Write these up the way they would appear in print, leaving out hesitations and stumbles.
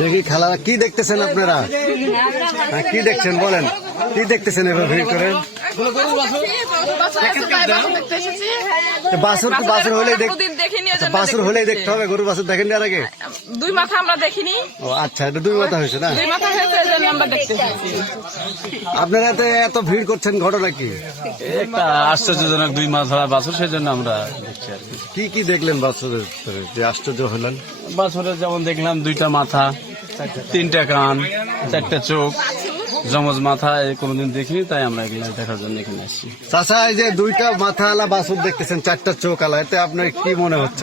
দেখি খেলা কি দেখতেছেন আপনারা? কি দেখছেন বলেন, কি দেখতেছেন এবার ভিড় করেন? বাছুর হলেই দেখতে হবে, গরু বাছুর দেখেন আর আগে দুই মাথা আমরা দেখিনি। ও আচ্ছা, এটা দুই মাথা হয়েছে না? দুই মাথা হয়েছে, আমরা দেখতে পাচ্ছি। আপনারা এত ভিড় করছেন, ঘটনা কি? একটা আশ্চর্যজনক দুই মাস ধরা বাছুর, সেই জন্য আমরা দেখছি আর কি কি দেখলেন বাছুরের যে আশ্চর্য হলেন? বাছুরের যেমন দেখলাম দুইটা মাথা, তিনটা কান, চারটা চোখ, জমজ মাথা কোনোদিন দেখিনি, তাই আমরা এগুলো দেখার জন্য এখানে আসছি। চাচা, এই যে দুইটা মাথা আলা বাছুর দেখতেছেন, চারটা চোখ আলা, এতে আপনার কি মনে হচ্ছে?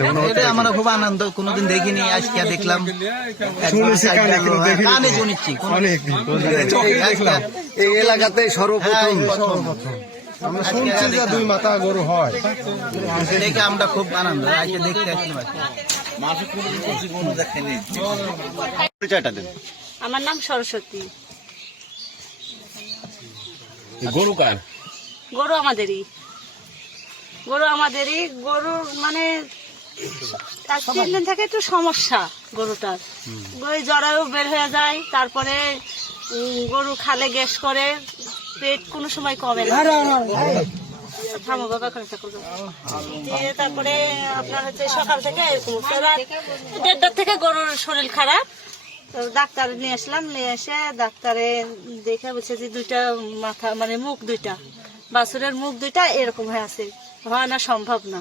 আমার খুব আনন্দ, কোনোদিন দেখিনি, আজকে দেখলাম। এই এলাকাতে সর্বপ্রথম আমরা শুনছি যে দুই মাথা গরু হয়, দেখে আমরা খুব আনন্দ আজকে দেখতে আসলাম। পরিচয়টা দেন। আমার নাম সরস্বতী। গরু কার? গরু আমাদেরই। গরুর মানে 3 দিন থেকে একটু সমস্যা গরুটার। ওই জরায়ু বের হয়ে যায়, তারপরে গরু খালে গ্যাস করে, পেট কোনো সময় কমে না। থামো বাবা, তারপরে আপনার হচ্ছে সকাল থেকে 1:30 থেকে গরুর শরীর খারাপ। ডাক্তার নিয়ে আসলাম, নিয়ে এসে ডাক্তারে দেখে বলছে যে দুইটা মাথা মানে মুখ দুইটা, বাছুরের মুখ দুইটা এরকম হয়ে আছে, হয় না, সম্ভব না।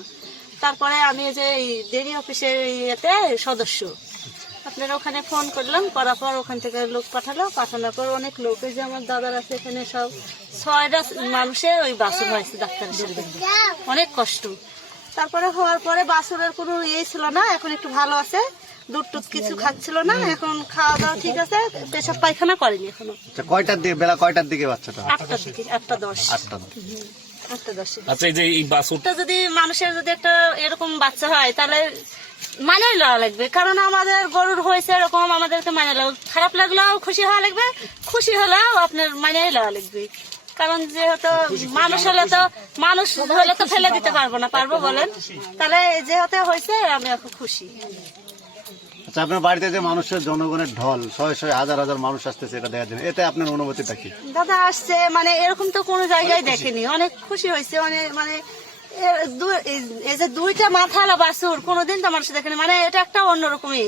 তারপরে আমি যে ডেরি অফিসের ইয়েতে সদস্য, আপনারা ওখানে ফোন করলাম, করার পর ওখান থেকে লোক পাঠানোর পর অনেক লোক, যে আমার দাদার আছে এখানে, সব 6টা মানুষের ওই বাছুর হয়েছে ডাক্তারের জন্য, অনেক কষ্ট। তারপরে হওয়ার পরে বাছুরের কোনো ইয়ে ছিল না, এখন একটু ভালো আছে, দুধ টুধ কিছু খাচ্ছিল না, এখন খাওয়া দাওয়া ঠিক আছে, পেশাব পায়খানা করেনি এখনো। কয়টার দিকে, বেলা কয়টার দিকে বাচ্চাটা? 8টার দিকে, 8:10। 8:10। আচ্ছা, এই যে এই বাছুরটা যদি মানুষের যদি একটা এরকম বাচ্চা হয়, তাহলে মানে লওয়া লাগবে, কারণ আমাদের গরুর হয়েছে এরকম, আমাদেরকে মানে খারাপ লাগলেও খুশি হওয়া লাগবে, খুশি হলেও আপনার মানে লওয়া লাগবে। কারণ যেহেতু মানুষ হলে তো ফেলে দিতে পারবো বলেন, তাহলে যেহেতু হয়েছে আমি এখন খুশি। আচ্ছা, আপনার বাড়িতে যে মানুষের জনগণের ঢল, শয়ে হাজার হাজার মানুষ আসতেছে এটা দেখার জন্য, এতে আপনার অনুভূতিটা কি? দাদা আসছে মানে এরকম তো কোনো জায়গায় দেখেনি, অনেক খুশি হয়েছে, অনেক মানে এই যে দুইটা মাথালা বাছুর কোনোদিন তো মানুষ দেখেনি, মানে এটা একটা অন্যরকমই।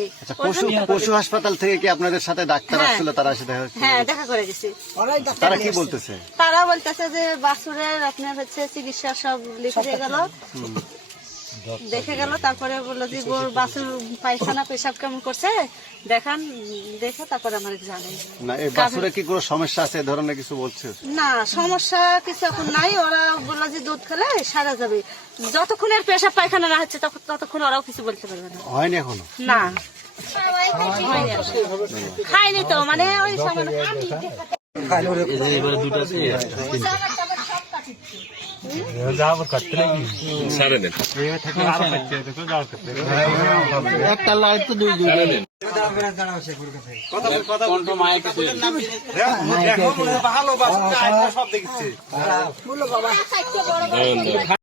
পশু হাসপাতাল থেকে কি আপনাদের সাথে ডাক্তার আসছিল? তারা এসে দেখা করে গেছে। তারা কি বলতেছে? তারা বলতেছে যে বাছুরের আপনার হচ্ছে চিকিৎসা সব লিখে দিয়ে গেল, দেখে গেল, তারপরে বললো যে গরুর বাছুর পায়খানা পেশাব কেমন করছে দেখান, দেখে তারপরে আমার জানেন। না, এই বাছুরে কি কোনো সমস্যা আছে ধরনের কিছু বলছে? না, সমস্যা কিছু এখন নাই, ওরা বললো যে দুধ খেলে সারা যাবে, যতক্ষণ এর পেশাব পায়খানা না হচ্ছে ততক্ষণ ওরাও কিছু বলতে পারবে না। হয়নি এখনো? না, খাইনি তো, মানে ওই সামান্য একটা লাইট তো দুই ভালো সব দেখছি।